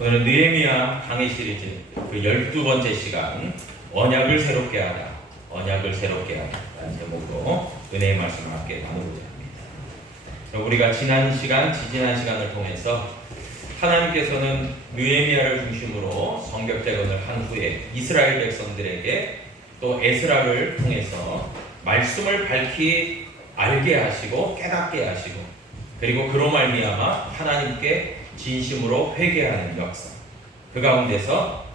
오늘은 느헤미야 강의 시리즈 그 12번째 시간 언약을 새롭게 하다, 언약을 새롭게 하다 라는 제목으로 은혜의 말씀을 함께 나누고자 합니다. 우리가 지난 시간을 통해서 하나님께서는 느헤미야를 중심으로 성벽 재건을 한 후에 이스라엘 백성들에게 또 에스라를 통해서 말씀을 밝히 알게 하시고 깨닫게 하시고, 그리고 그로 말미암아 하나님께 진심으로 회개하는 역사, 그 가운데서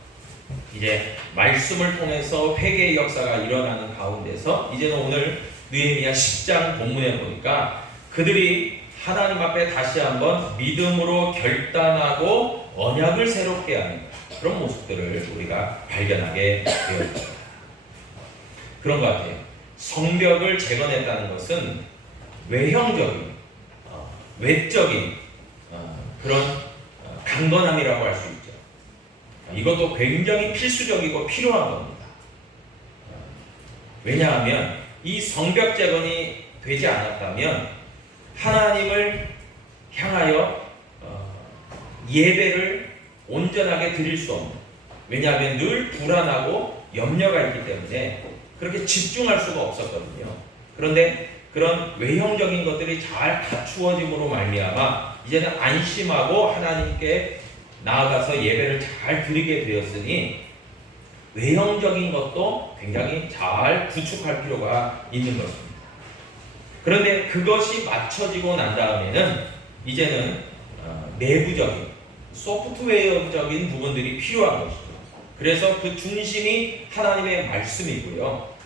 이제 말씀을 통해서 회개의 역사가 일어나는 가운데서 이제는 오늘 느헤미야 10장 본문에 보니까 그들이 하나님 앞에 다시 한번 믿음으로 결단하고 언약을 새롭게 하는 그런 모습들을 우리가 발견하게 되었습니다. 그런 것 같아요. 성벽을 재건했다는 것은 외형적인, 외적인 그런 강건함이라고 할 수 있죠. 이것도 굉장히 필수적이고 필요한 겁니다. 왜냐하면 이 성벽 재건이 되지 않았다면 하나님을 향하여 예배를 온전하게 드릴 수 없는, 왜냐하면 늘 불안하고 염려가 있기 때문에 그렇게 집중할 수가 없었거든요. 그런데 그런 외형적인 것들이 잘 갖추어짐으로 말미암아 이제는 안심하고 하나님께 나아가서 예배를 잘 드리게 되었으니 외형적인 것도 굉장히 잘 구축할 필요가 있는 것입니다. 그런데 그것이 맞춰지고 난 다음에는 이제는 내부적인 소프트웨어적인 부분들이 필요한 것이죠. 그래서 그 중심이 하나님의 말씀이고요.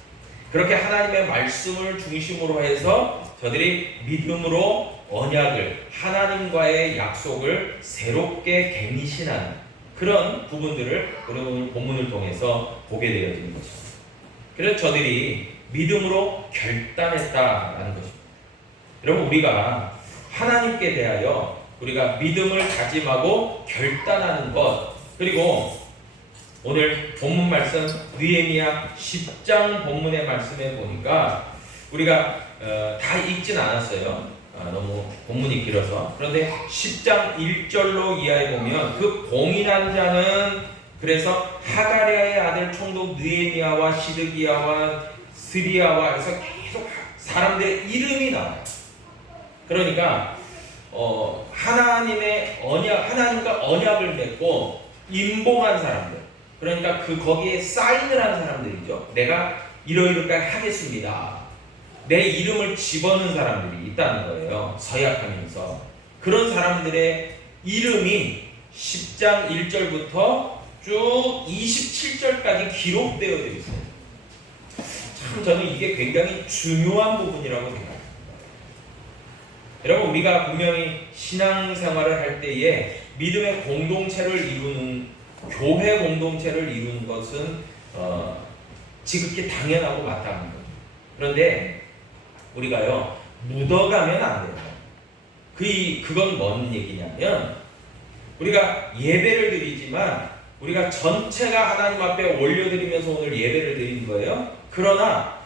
그렇게 하나님의 말씀을 중심으로 해서 저들이 믿음으로 언약을, 하나님과의 약속을 새롭게 갱신하는 그런 부분들을 우리 오늘 본문을 통해서 보게 되어지는 것입니다. 그래서 저들이 믿음으로 결단했다라는 것입니다. 여러분, 우리가 하나님께 대하여 우리가 믿음을 다짐하고 결단하는 것, 그리고 오늘 본문 말씀 느헤미야 10장 본문의 말씀에 보니까 우리가 다 읽진 않았어요. 너무 본문이 길어서. 그런데 10장 1절로 이하에 보면 그 봉인한 자는, 그래서 하가랴의 아들 총독 느헤미야와 시드기야와 스리야와 해서 계속 사람들의 이름이 나와요. 그러니까 하나님의 언약, 하나님과 언약을 맺고 임봉한 사람들, 그러니까 거기에 사인을 한 사람들이죠. 내가 이러이렇게 하겠습니다. 내 이름을 집어넣은 사람들이 있다는 거예요. 서약하면서. 그런 사람들의 이름이 10장 1절부터 쭉 27절까지 기록되어 있어요. 참 저는 이게 굉장히 중요한 부분이라고 생각합니다. 여러분, 우리가 분명히 신앙생활을 할 때에 믿음의 공동체를 이루는, 교회 공동체를 이루는 것은 지극히 당연하고 마땅한 거죠. 그런데 우리가요, 묻어가면 안 돼요. 그건 뭔 얘기냐면, 우리가 예배를 드리지만 우리가 전체가 하나님 앞에 올려드리면서 오늘 예배를 드리는 거예요. 그러나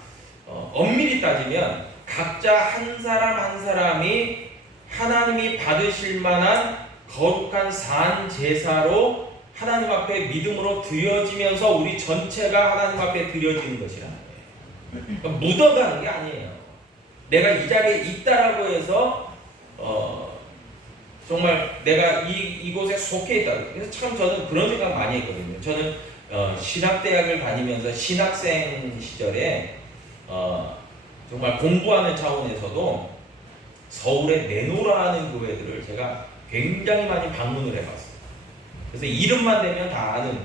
엄밀히 따지면 각자 한 사람 한 사람이 하나님이 받으실 만한 거룩한 산 제사로 하나님 앞에 믿음으로 드려지면서 우리 전체가 하나님 앞에 드려지는 것이라는 거예요. 그러니까 묻어가는 게 아니에요. 내가 이 자리에 있다라고 해서 정말 내가 이곳에 속해 있다. 그래서 참 저는 그런 생각 많이 했거든요. 저는 신학대학을 다니면서 신학생 시절에 정말 공부하는 차원에서도 서울의 네노라는 교회들을 제가 굉장히 많이 방문을 해봤어요. 그래서 이름만 대면 다 아는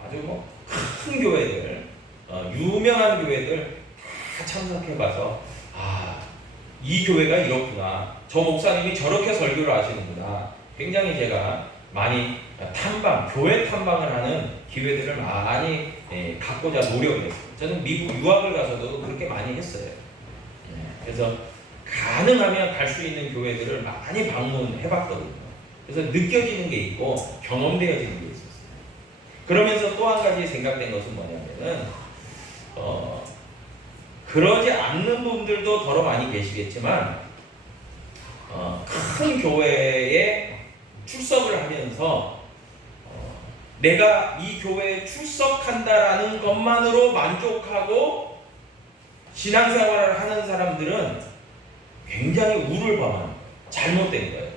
아주 큰 교회들, 유명한 교회들 다 참석해봐서 이 교회가 이렇구나, 저 목사님이 저렇게 설교를 하시는구나, 굉장히 제가 많이 교회 탐방을 하는 기회들을 많이 갖고자 노력을 했어요. 저는 미국 유학을 가서도 그렇게 많이 했어요. 그래서 가능하면 갈 수 있는 교회들을 많이 방문해봤거든요. 그래서 느껴지는 게 있고 경험되어지는 게 있었어요. 그러면서 또 한 가지 생각된 것은 뭐냐면은 그러지 않는 분들도 더러 많이 계시겠지만 큰 교회에 출석을 하면서 내가 이 교회에 출석한다라는 것만으로 만족하고 신앙생활을 하는 사람들은 굉장히 우를 범하는 거예요. 잘못된 거예요.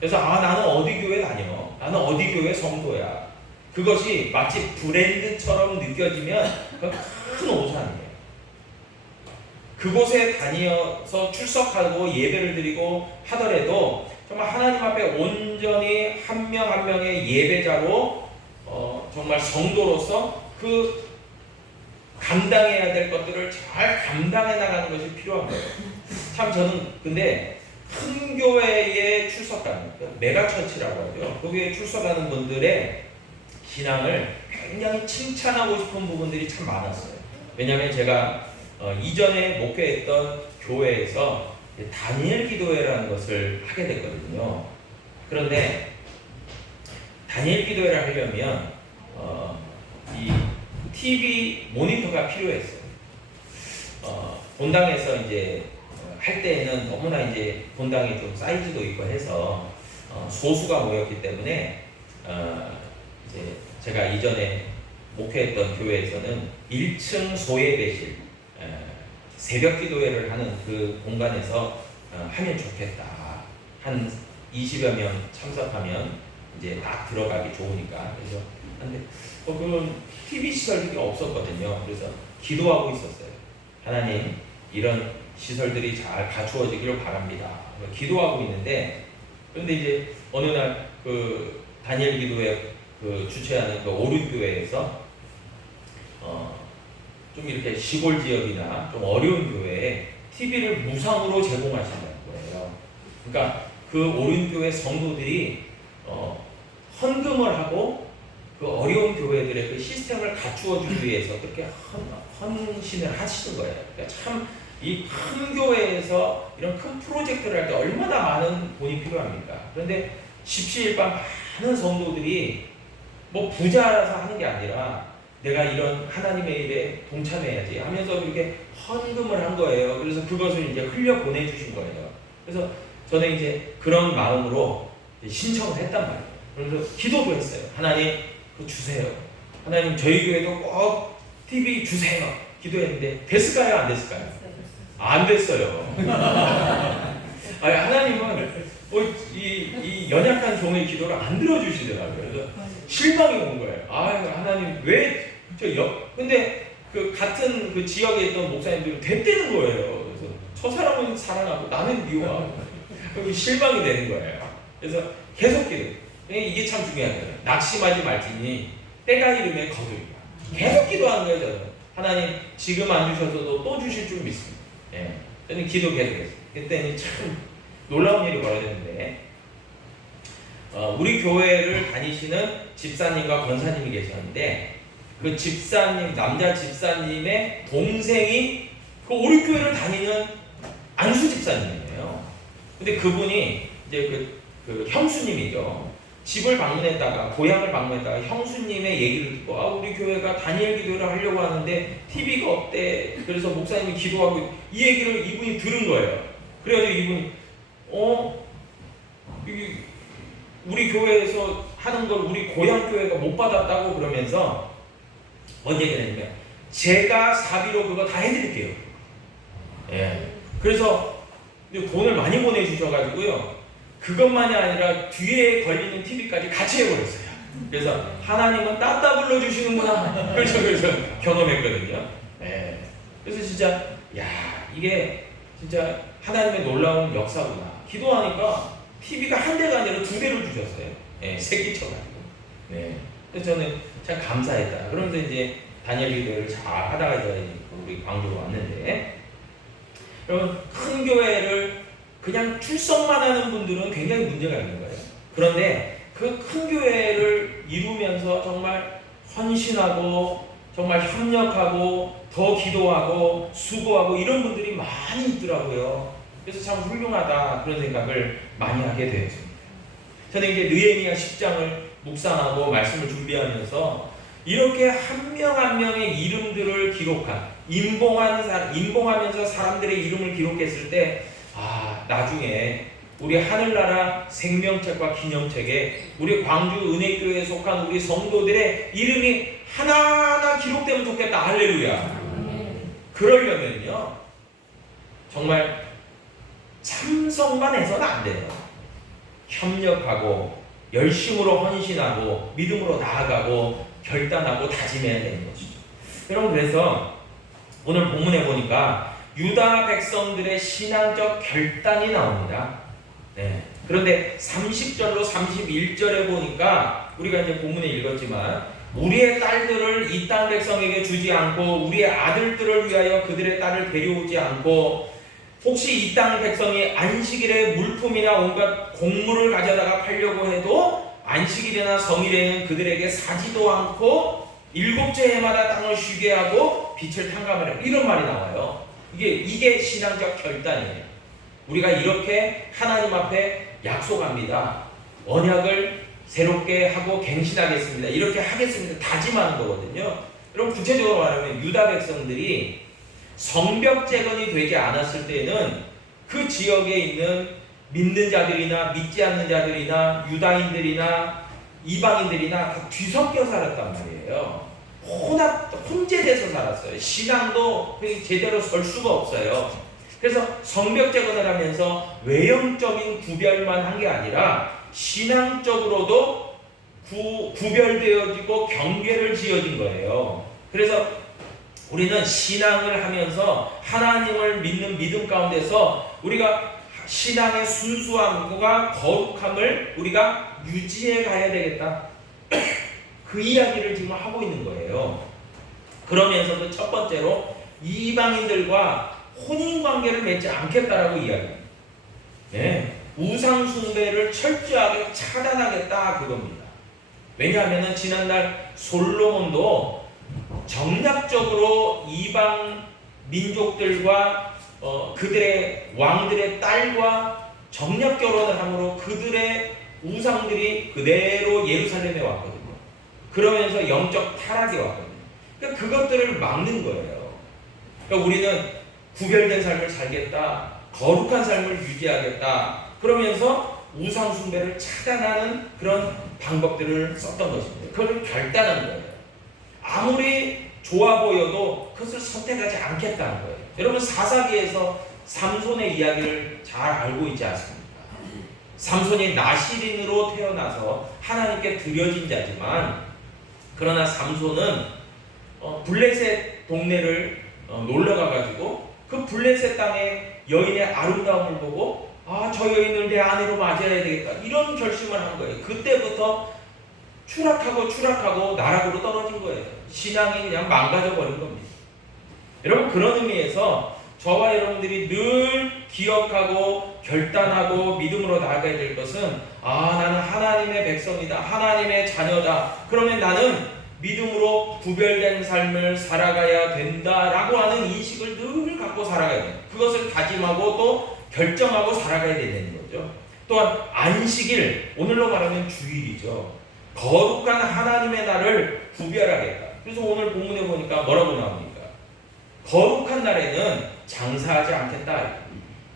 그래서 나는 어디 교회 다녀. 나는 어디 교회 성도야. 그것이 마치 브랜드처럼 느껴지면 그건 큰 오산이에요. 그곳에 다녀서 출석하고 예배를 드리고 하더라도 정말 하나님 앞에 온전히 한 명 한 명의 예배자로 정말 성도로서 그 감당해야 될 것들을 잘 감당해 나가는 것이 필요한 거예요. 참 저는 근데 큰 교회에 출석하는 메가처치라고 하죠. 거기에 출석하는 분들의 신앙을 굉장히 칭찬하고 싶은 부분들이 참 많았어요. 왜냐하면 제가 이전에 목회했던 교회에서 다니엘 기도회라는 것을 하게 됐거든요. 그런데 다니엘 기도회를 하려면 이 TV 모니터가 필요했어요. 본당에서 이제 할 때에는 너무나 이제 본당이 좀 사이즈도 있고 해서 소수가 모였기 때문에 이제 제가 이전에 목회했던 교회에서는 1층 소예배실 새벽 기도회를 하는 그 공간에서 하면 좋겠다. 한 20여 명 참석하면 이제 딱 들어가기 좋으니까. 그래서 근데 그런 TV 시설들이 없었거든요. 그래서 기도하고 있었어요. 하나님, 이런 시설들이 잘 갖추어지기를 바랍니다. 기도하고 있는데, 그런데 이제 어느 날 그 다니엘 기도회 그 주최하는 그 오륜교회에서 좀 이렇게 시골 지역이나 좀 어려운 교회에 TV를 무상으로 제공하신다는 거예요. 그러니까 그 오륜교회 성도들이 헌금을 하고 그 어려운 교회들의 그 시스템을 갖추어 주기 위해서 그렇게 헌신을 하시는 거예요. 그러니까 참 이 큰 교회에서 이런 큰 프로젝트를 할 때 얼마나 많은 돈이 필요합니까? 그런데 십시일반 많은 성도들이 뭐 부자라서 하는 게 아니라 내가 이런 하나님의 일에 동참해야지 하면서 이렇게 헌금을 한 거예요. 그래서 그것을 이제 흘려 보내주신 거예요. 그래서 저는 이제 그런 마음으로 신청을 했단 말이에요. 그래서 기도도 했어요. 하나님, 그거 주세요. 하나님, 저희 교회도 꼭 TV 주세요. 기도했는데 됐을까요? 안 됐을까요? 안 됐어요. 아니, 하나님은 이 연약한 종의 기도를 안 들어주시더라고요. 그래서 실망이 온 거예요. 하나님 왜 근데 그 같은 그 지역에 있던 목사님들은 됐다는 거예요. 그래서 저 사람은 사랑하고 나는 미워하고 실망이 되는 거예요. 그래서 계속 기도. 이게 참 중요한 거예요. 낙심하지 말지니 때가 이르면 거두리라. 계속 기도하는 거예요. 저는 하나님 지금 안 주셔서도 또 주실 줄 믿습니다. 저는 기도 계속했어요. 그때는 참 놀라운 일이 벌어졌는데 우리 교회를 다니시는 집사님과 권사님이 계셨는데 그 집사님, 남자 집사님의 동생이 그 우리 교회를 다니는 안수 집사님이에요. 근데 그분이 이제 그 형수님이죠. 집을 방문했다가 고향을 방문했다가 형수님의 얘기를 듣고 우리 교회가 다니엘 기도를 하려고 하는데 TV가 없대. 그래서 목사님이 기도하고 이 얘기를 이분이 들은 거예요. 그래가지고 이분이 우리 교회에서 하는 걸 우리 고향 교회가 못 받았다고 그러면서 뭔 얘기를 했냐면 제가 사비로 그거 다 해드릴게요. 그래서 돈을 많이 보내주셔가지고요. 그것만이 아니라 뒤에 걸리는 TV까지 같이 해버렸어요. 그래서 하나님은 따따 불러주시는구나. 그래서 경험했거든요. 그래서 진짜 이게 진짜 하나님의 놀라운 역사구나. 기도하니까 TV가 한 대가 아니라 두 대를 주셨어요. 새끼쳐가지고. 그래서 저는 참 감사했다. 그러면서 이제 다니엘 기도를 잘 하다가 우리 광주로 왔는데, 여러분 큰 교회를 그냥 출석만 하는 분들은 굉장히 문제가 있는 거예요. 그런데 그 큰 교회를 이루면서 정말 헌신하고 정말 협력하고 더 기도하고 수고하고 이런 분들이 많이 있더라고요. 그래서 참 훌륭하다 그런 생각을 많이 하게 되었습니다. 저는 이제 느헤미야 10장을 묵상하고 말씀을 준비하면서 이렇게 한 명 한 명의 이름들을 기록한 인봉하면서 사람들의 이름을 기록했을 때 나중에 우리 하늘나라 생명책과 기념책에 우리 광주 은혜교회에 속한 우리 성도들의 이름이 하나하나 기록되면 좋겠다. 할렐루야. 그러려면요 정말 참석만 해서는 안 돼요. 협력하고 열심으로 헌신하고 믿음으로 나아가고 결단하고 다짐해야 되는 것이죠. 여러분, 그래서 오늘 본문에 보니까 유다 백성들의 신앙적 결단이 나옵니다. 네. 그런데 30절로 31절에 보니까 우리가 이제 본문에 읽었지만 우리의 딸들을 이 땅 백성에게 주지 않고 우리의 아들들을 위하여 그들의 딸을 데려오지 않고 혹시 이 땅 백성이 안식일에 물품이나 온갖 곡물을 가져다가 팔려고 해도 안식일이나 성일에는 그들에게 사지도 않고 일곱째 해마다 땅을 쉬게 하고 빛을 탕감하라. 이런 말이 나와요. 이게 신앙적 결단이에요. 우리가 이렇게 하나님 앞에 약속합니다. 언약을 새롭게 하고 갱신하겠습니다. 이렇게 하겠습니다. 다짐하는 거거든요. 여러분, 구체적으로 말하면 유다 백성들이 성벽 재건이 되지 않았을 때는 그 지역에 있는 믿는 자들이나 믿지 않는 자들이나 유다인들이나 이방인들이나 다 뒤섞여 살았단 말이에요. 혼재돼서 살았어요. 신앙도 제대로 설 수가 없어요. 그래서 성벽 재건을 하면서 외형적인 구별만 한 게 아니라 신앙적으로도 구별되어지고 경계를 지어진 거예요. 그래서 우리는 신앙을 하면서 하나님을 믿는 믿음 가운데서 우리가 신앙의 순수함과 거룩함을 우리가 유지해 가야 되겠다. 그 이야기를 지금 하고 있는 거예요. 그러면서도 첫 번째로 이방인들과 혼인관계를 맺지 않겠다라고 이야기합니다. 네. 우상 숭배를 철저하게 차단하겠다 그겁니다. 왜냐하면 지난날 솔로몬도 정략적으로 이방 민족들과 그들의 왕들의 딸과 정략 결혼을 함으로 그들의 우상들이 그대로 예루살렘에 왔거든요. 그러면서 영적 타락이 왔거든요. 그러니까 그것들을 막는 거예요. 그러니까 우리는 구별된 삶을 살겠다, 거룩한 삶을 유지하겠다, 그러면서 우상 숭배를 차단하는 그런 방법들을 썼던 것입니다. 그걸 결단한 거예요. 아무리 좋아 보여도 그것을 선택하지 않겠다는 거예요. 여러분, 사사기에서 삼손의 이야기를 잘 알고 있지 않습니까? 삼손이 나시린으로 태어나서 하나님께 드려진 자지만, 그러나 삼손은 블레셋 동네를 놀러 가가지고 그 블레셋 땅의 여인의 아름다움을 보고 저 여인을 내 아내로 맞이해야 되겠다, 이런 결심을 한 거예요. 그때부터 추락하고 나락으로 떨어진 거예요. 신앙이 그냥 망가져 버린 겁니다. 여러분, 그런 의미에서 저와 여러분들이 늘 기억하고 결단하고 믿음으로 나아가야 될 것은 나는 하나님의 백성이다, 하나님의 자녀다, 그러면 나는 믿음으로 구별된 삶을 살아가야 된다라고 하는 인식을 늘 갖고 살아가야 돼요. 그것을 다짐하고 또 결정하고 살아가야 되는 거죠. 또한 안식일, 오늘로 말하면 주일이죠. 거룩한 하나님의 날을 구별하겠다. 그래서 오늘 본문에 보니까 뭐라고 나옵니까? 거룩한 날에는 장사하지 않겠다.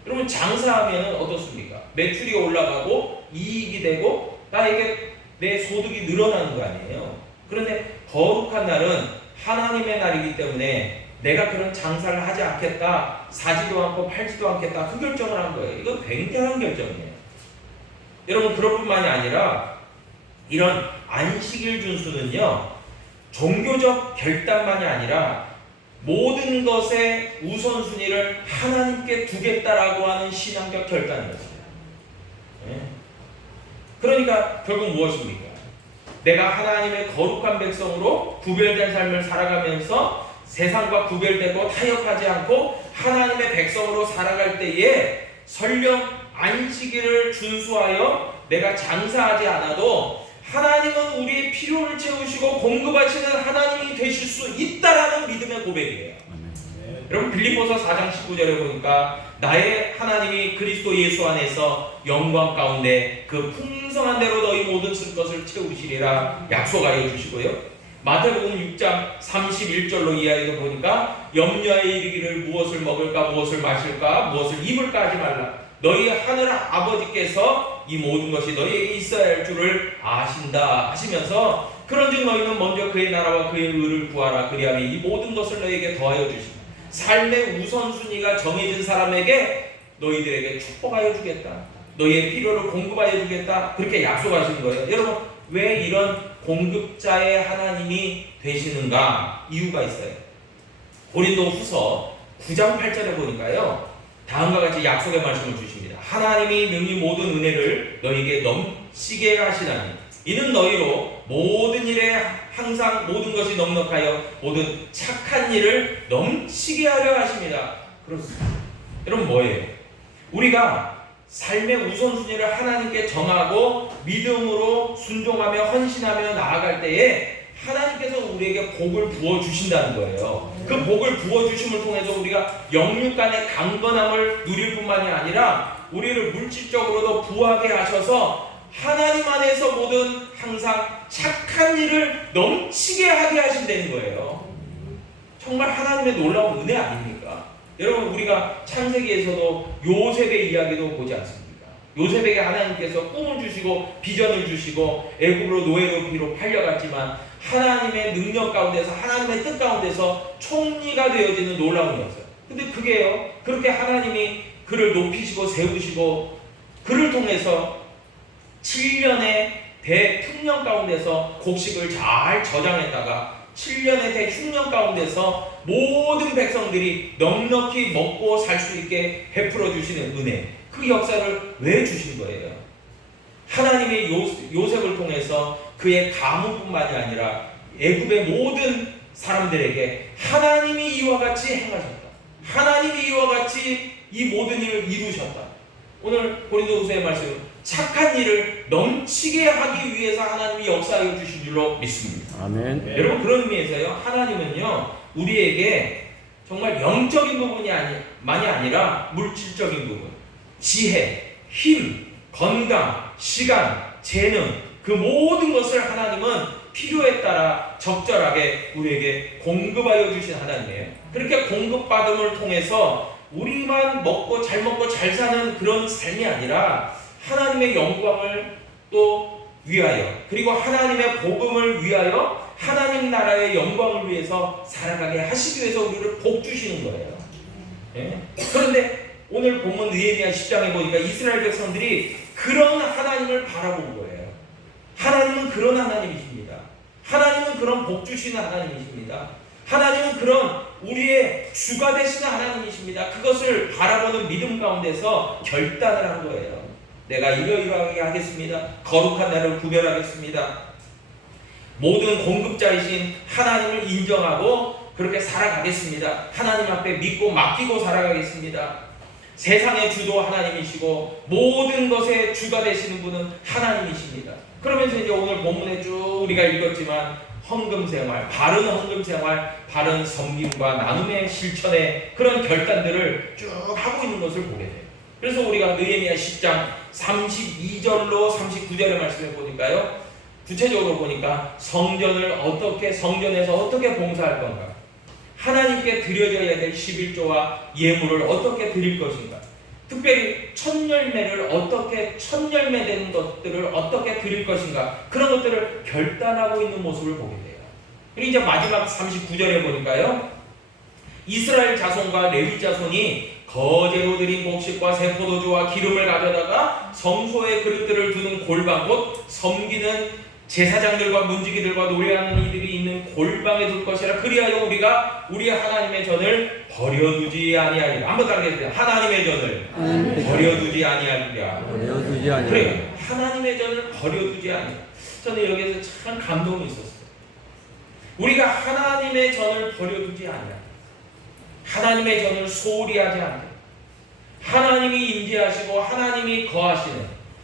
여러분, 장사하면 어떻습니까? 매출이 올라가고 이익이 되고 나에게 내 소득이 늘어나는 거 아니에요. 그런데 거룩한 날은 하나님의 날이기 때문에 내가 그런 장사를 하지 않겠다, 사지도 않고 팔지도 않겠다, 그 결정을 한 거예요. 이건 굉장한 결정이에요. 여러분, 그럴 뿐만이 아니라 이런 안식일 준수는요, 종교적 결단만이 아니라 모든 것의 우선순위를 하나님께 두겠다라고 하는 신앙적 결단이었어요. 네. 그러니까 결국 무엇입니까? 내가 하나님의 거룩한 백성으로 구별된 삶을 살아가면서 세상과 구별되고 타협하지 않고 하나님의 백성으로 살아갈 때에 설령 안식일을 준수하여 내가 장사하지 않아도 하나님은 우리의 필요를 채우시고 공급하시는 하나님이 되실 수 있다라는 믿음의 고백이에요. 여러분, 빌립보서 4장 19절에 보니까 나의 하나님이 그리스도 예수 안에서 영광 가운데 그 풍성한 대로 너희 모든 쓸 것을 채우시리라 약속하여 주시고요. 마태복음 6장 31절로 이야기해 보니까 염려에 이르기를 무엇을 먹을까 무엇을 마실까 무엇을 입을까 하지 말라. 너희 하늘 아버지께서 이 모든 것이 너희에게 있어야 할 줄을 아신다 하시면서 그런즉 너희는 먼저 그의 나라와 그의 의를 구하라. 그리하면 이 모든 것을 너희에게 더하여 주시라. 삶의 우선순위가 정해진 사람에게 너희들에게 축복하여 주겠다. 너희의 필요를 공급하여 주겠다. 그렇게 약속하시는 거예요. 여러분, 왜 이런 공급자의 하나님이 되시는가? 이유가 있어요. 고린도후서 9장 8절에 보니까요, 다음과 같이 약속의 말씀을 주십니다. 하나님이 능히 모든 은혜를 너희에게 넘치게 하시나니 이는 너희로 모든 일에 항상 모든 것이 넉넉하여 모든 착한 일을 넘치게 하려 하십니다. 그렇습니다. 여러분, 뭐예요? 우리가 삶의 우선순위를 하나님께 정하고 믿음으로 순종하며 헌신하며 나아갈 때에 하나님께서 우리에게 복을 부어주신다는 거예요. 그 복을 부어주심을 통해서 우리가 영육간의 강건함을 누릴 뿐만이 아니라 우리를 물질적으로도 부하게 하셔서 하나님 안에서 모든 항상 착한 일을 넘치게 하게 하신다는 거예요. 정말 하나님의 놀라운 은혜 아닙니까? 여러분, 우리가 창세기에서도 요셉의 이야기도 보지 않습니까? 요셉에게 하나님께서 꿈을 주시고 비전을 주시고 애굽으로 노예로 비로 팔려갔지만 하나님의 능력 가운데서 하나님의 뜻 가운데서 총리가 되어지는 놀라운 역사. 근데 그게요, 그렇게 하나님이 그를 높이시고 세우시고 그를 통해서 7년의 대특령 가운데서 곡식을 잘 저장했다가 7년의 대흉년 가운데서 모든 백성들이 넉넉히 먹고 살 수 있게 베풀어 주시는 은혜, 그 역사를 왜 주신 거예요? 하나님의 요셉을 통해서 그의 가문뿐만이 아니라 애굽의 모든 사람들에게 하나님이 이와 같이 행하셨다. 하나님이 이와 같이 이 모든 일을 이루셨다. 오늘 고린도후서의 말씀, 착한 일을 넘치게 하기 위해서 하나님이 역사하여 주신 줄로 믿습니다. 아멘. 네. 여러분, 그런 의미에서요, 하나님은요 우리에게 정말 영적인 부분이 만이 아니라 물질적인 부분, 지혜, 힘, 건강, 시간, 재능, 그 모든 것을 하나님은 필요에 따라 적절하게 우리에게 공급하여 주신 하나님이에요. 그렇게 공급받음을 통해서 우리만 먹고 잘 사는 그런 삶이 아니라 하나님의 영광을 또 위하여, 그리고 하나님의 복음을 위하여, 하나님 나라의 영광을 위해서 살아가게 하시기 위해서 우리를 복 주시는 거예요. 예? 그런데 오늘 본문 느헤미야 10장에 보니까 이스라엘 백성들이 그런 하나님을 바라본 거예요. 하나님은 그런 하나님이십니다. 하나님은 그런 복 주시는 하나님이십니다. 하나님은 그런 우리의 주가 되시는 하나님이십니다. 그것을 바라보는 믿음 가운데서 결단을 한 거예요. 내가 이러이러하게 하겠습니다. 거룩한 날을 구별하겠습니다. 모든 공급자이신 하나님을 인정하고 그렇게 살아가겠습니다. 하나님 앞에 믿고 맡기고 살아가겠습니다. 세상의 주도 하나님이시고 모든 것의 주가 되시는 분은 하나님이십니다. 그러면서 이제 오늘 본문에 쭉 우리가 읽었지만 헌금생활, 바른 헌금생활, 바른 섬김과 나눔의 실천의 그런 결단들을 쭉 하고 있는 것을 보게 돼요. 그래서 우리가 느헤미야 10장 32절로 39절의 말씀을 보니까요, 구체적으로 보니까 성전에서 어떻게 봉사할 건가, 하나님께 드려져야 될 11조와 예물을 어떻게 드릴 것인가, 특별히 첫 열매 되는 것들을 어떻게 드릴 것인가, 그런 것들을 결단하고 있는 모습을 보게 돼요. 그리고 이제 마지막 39절에 보니까요, 이스라엘 자손과 레위 자손이 거제로 드린 곡식과 새 포도주와 기름을 가져다가 성소의 그릇들을 두는 골방, 곧 섬기는 제사장들과 문지기들과 노래하는 이들이 있는 골방에 둘 것이라. 그리하여 우리가 우리 하나님의 전을 버려두지 아니하리라. 한번 따르겠습니다. 하나님의 전을 버려두지 아니하리라. 그래요. 하나님의 전을 버려두지 아니하리라. 저는 여기에서 참 감동이 있었어요. 우리가 하나님의 전을 버려두지 아니하리라. 하나님의 전을 소홀히 하지 않게, 하나님이 임재하시고 하나님이 거하시는,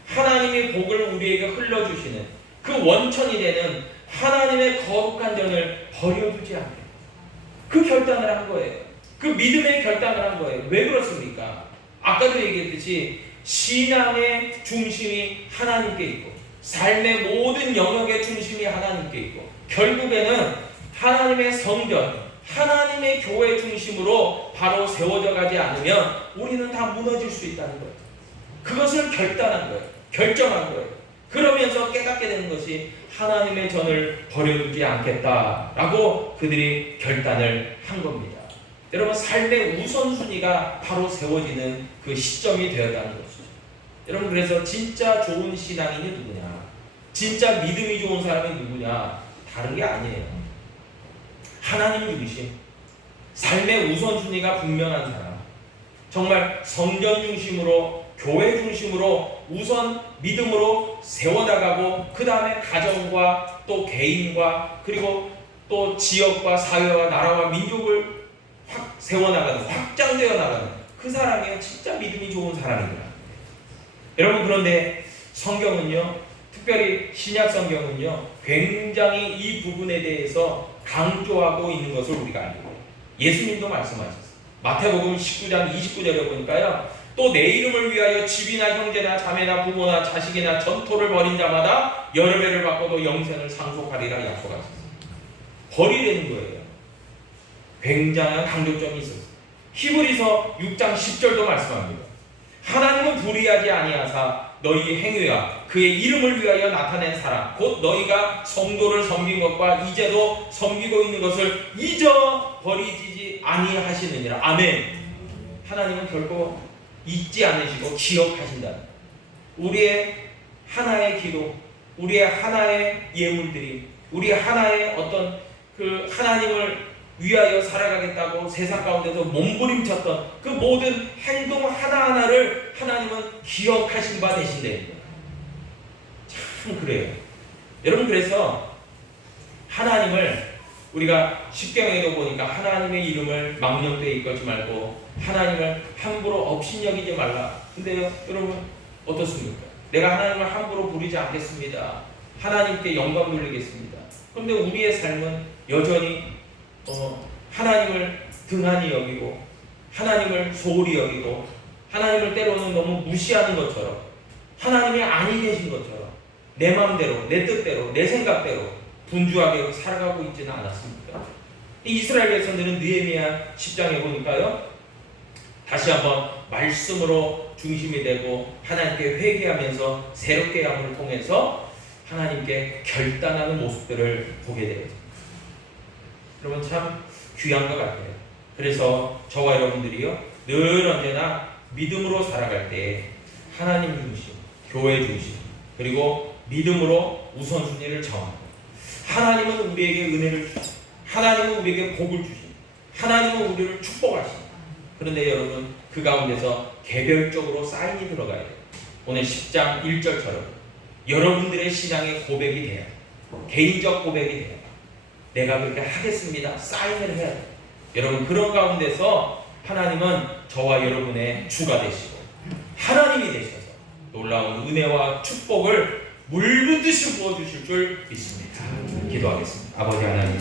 하나님의 복을 우리에게 흘러주시는 그 원천이 되는 하나님의 거룩한 전을 버려두지 않게, 그 결단을 한 거예요. 그 믿음의 결단을 한 거예요. 왜 그렇습니까? 아까도 얘기했듯이 신앙의 중심이 하나님께 있고 삶의 모든 영역의 중심이 하나님께 있고, 결국에는 하나님의 성전, 하나님의 교회 중심으로 바로 세워져 가지 않으면 우리는 다 무너질 수 있다는 거예요. 그것을 결단한 거예요. 결정한 거예요. 그러면서 깨닫게 되는 것이 하나님의 전을 버려두지 않겠다라고 그들이 결단을 한 겁니다. 여러분, 삶의 우선순위가 바로 세워지는 그 시점이 되었다는 것이죠. 여러분, 그래서 진짜 좋은 신앙인이 누구냐, 진짜 믿음이 좋은 사람이 누구냐, 다른 게 아니에요. 하나님 중심, 삶의 우선순위가 분명한 사람, 정말 성전 중심으로, 교회 중심으로 우선 믿음으로 세워나가고, 그 다음에 가정과 또 개인과 그리고 또 지역과 사회와 나라와 민족을 확 세워나가는, 확장되어 나가는 그 사람이 진짜 믿음이 좋은 사람입니다. 여러분, 그런데 성경은요, 특별히 신약 성경은요, 굉장히 이 부분에 대해서 강조하고 있는 것을 우리가 알고 있어요. 예수님도 말씀하셨어요. 마태복음 19장 29절에 보니까요, 또 내 이름을 위하여 집이나 형제나 자매나 부모나 자식이나 전토를 벌인 자마다 여러 배를 받고도 영생을 상속하리라 약속하셨어요. 버리려는 거예요. 굉장한 강조점이 있었어요. 히브리서 6장 10절도 말씀합니다. 하나님은 불의하지 아니하사 너희 행위와 그의 이름을 위하여 나타낸 사람, 곧 너희가 성도를 섬긴 것과 이제도 섬기고 있는 것을 잊어버리지 아니하시느니라. 아멘. 하나님은 결코 잊지 않으시고 기억하신다. 우리의 하나의 기도, 우리의 하나의 예물들이, 우리의 하나의 어떤 그 하나님을 위하여 살아가겠다고 세상 가운데서 몸부림쳤던 그 모든 행동 하나하나를 하나님은 기억하신 바 되신답니다. 참 그래요. 여러분, 그래서 하나님을 우리가 십경에도 보니까 하나님의 이름을 망령되이 이끌지 말고 하나님을 함부로 업신여기지 말라. 근데요, 여러분 어떻습니까? 내가 하나님을 함부로 부르지 않겠습니다. 하나님께 영광 돌리겠습니다. 그런데 우리의 삶은 여전히 하나님을 등한히 여기고 하나님을 소홀히 여기고 하나님을 때로는 너무 무시하는 것처럼, 하나님이 아니 계신 것처럼 내 마음대로, 내 뜻대로, 내 생각대로 분주하게 살아가고 있지는 않았습니까? 이스라엘 백성들은 느헤미야 10장에 보니까요, 다시 한번 말씀으로 중심이 되고 하나님께 회개하면서 새롭게 함을 통해서 하나님께 결단하는 모습들을 보게 되거든요. 여러분, 참 귀한 것 같아요. 그래서 저와 여러분들이요, 늘 언제나 믿음으로 살아갈 때 하나님 중심, 교회 중심, 그리고 믿음으로 우선순위를 정하고, 하나님은 우리에게 은혜를 주시고 하나님은 우리에게 복을 주시고 하나님은 우리를 축복하시고, 그런데 여러분, 그 가운데서 개별적으로 사인이 들어가야 돼요. 오늘 10장 1절처럼 여러분들의 신앙의 고백이 돼야 돼요. 개인적 고백이 돼야 돼요. 내가 그렇게 하겠습니다. 사인을 해야 돼요. 여러분, 그런 가운데서 하나님은 저와 여러분의 주가 되시고 하나님이 되셔서 놀라운 은혜와 축복을 물붓듯이 부어주실 줄 믿습니다. 기도하겠습니다. 아버지 하나님,